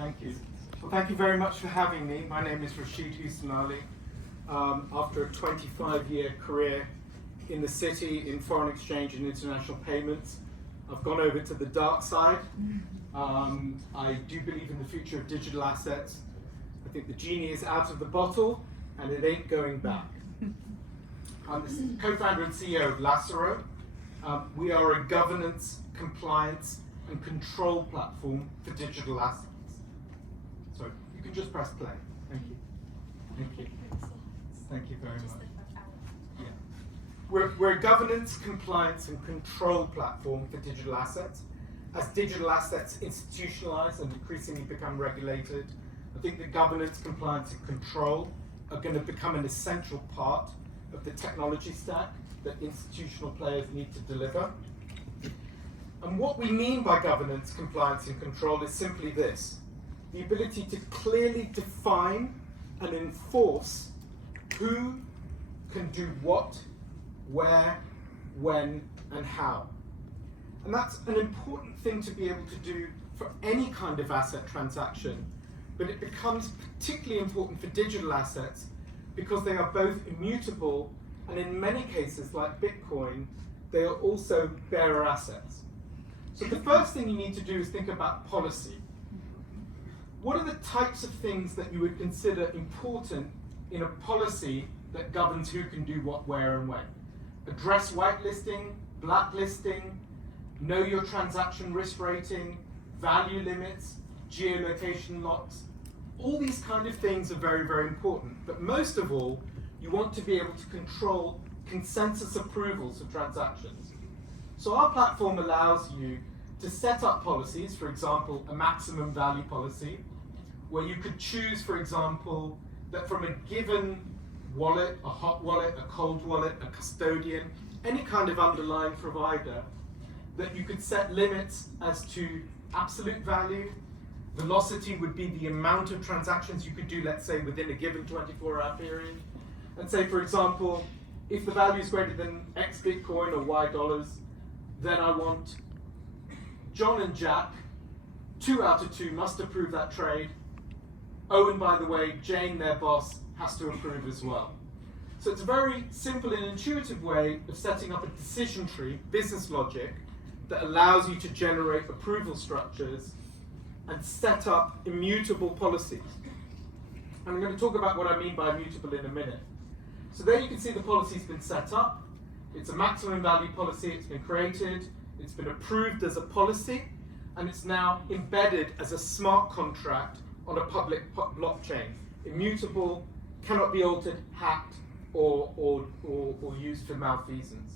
Thank you. Well, thank you very much for having me. My name is Rashid Hussein Ali. After a 25-year career in the city in foreign exchange and international payments, I've gone over to the dark side. I do believe in the future of digital assets. I think the genie is out of the bottle and it ain't going back. I'm the co-founder and CEO of Lacero. We are a governance, compliance, and control platform for digital assets. So you can just press play. Thank you. Thank you. Thank you very much. Yeah. We're a governance, compliance, and control platform for digital assets. As digital assets institutionalize and increasingly become regulated, I think that governance, compliance, and control are going to become an essential part of the technology stack that institutional players need to deliver. And what we mean by governance, compliance, and control is simply this: the ability to clearly define and enforce who can do what, where, when, and how. And that's an important thing to be able to do for any kind of asset transaction, but it becomes particularly important for digital assets because they are both immutable and in many cases, like Bitcoin, they are also bearer assets. So the first thing you need to do is think about policy. What are the types of things that you would consider important in a policy that governs who can do what, where, and when? Address whitelisting, blacklisting, know your transaction risk rating, value limits, geolocation locks. All these kind of things are very, very important. But most of all, you want to be able to control consensus approvals of transactions. So our platform allows you to set up policies, for example, a maximum value policy, where you could choose, for example, that from a given wallet, a hot wallet, a cold wallet, a custodian, any kind of underlying provider, that you could set limits as to absolute value. Velocity would be the amount of transactions you could do, let's say, within a given 24-hour period. And say, for example, if the value is greater than X Bitcoin or Y dollars, then I want John and Jack, 2 out of 2 must approve that trade. Oh, and by the way, Jane, their boss, has to approve as well. So it's a very simple and intuitive way of setting up a decision tree, business logic, that allows you to generate approval structures and set up immutable policies. And I'm going to talk about what I mean by immutable in a minute. So there you can see the policy's been set up. It's a maximum value policy, it's been created, it's been approved as a policy, and it's now embedded as a smart contract on a public blockchain. Immutable, cannot be altered, hacked, or used for malfeasance.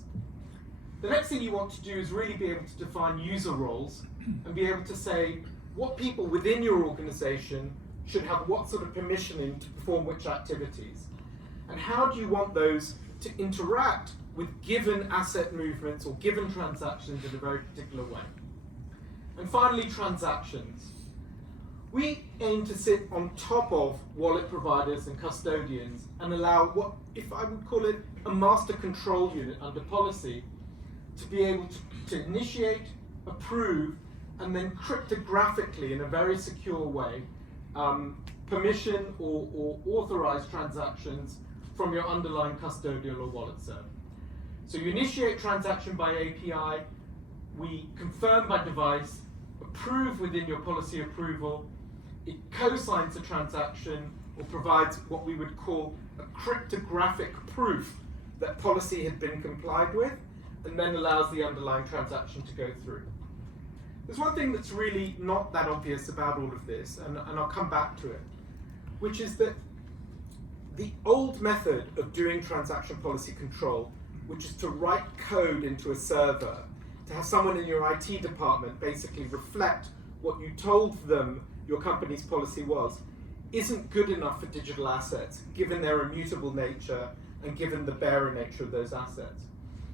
The next thing you want to do is really be able to define user roles and be able to say what people within your organization should have what sort of permissioning to perform which activities. And how do you want those to interact with given asset movements or given transactions in a very particular way. And finally, transactions. We aim to sit on top of wallet providers and custodians and allow what, if I would call it, a master control unit under policy to be able to initiate, approve, and then cryptographically in a very secure way permission or authorize transactions from your underlying custodial or wallet server. So you initiate transaction by API, we confirm by device, approve within your policy approval, it co-signs a transaction or provides what we would call a cryptographic proof that policy had been complied with, and then allows the underlying transaction to go through. There's one thing that's really not that obvious about all of this, and I'll come back to it, which is that the old method of doing transaction policy control, which is to write code into a server, to have someone in your IT department basically reflect what you told them your company's policy was, isn't good enough for digital assets, given their immutable nature and given the bearer nature of those assets.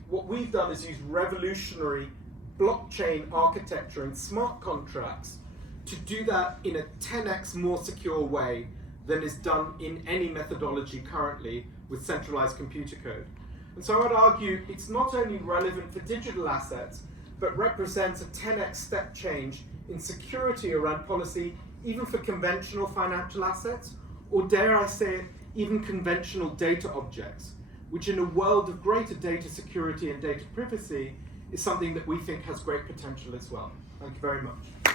What we've done is use revolutionary blockchain architecture and smart contracts to do that in a 10x more secure way than is done in any methodology currently with centralized computer code. And so I would argue it's not only relevant for digital assets, but represents a 10x step change in security around policy, even for conventional financial assets, or dare I say it, even conventional data objects, which in a world of greater data security and data privacy is something that we think has great potential as well. Thank you very much.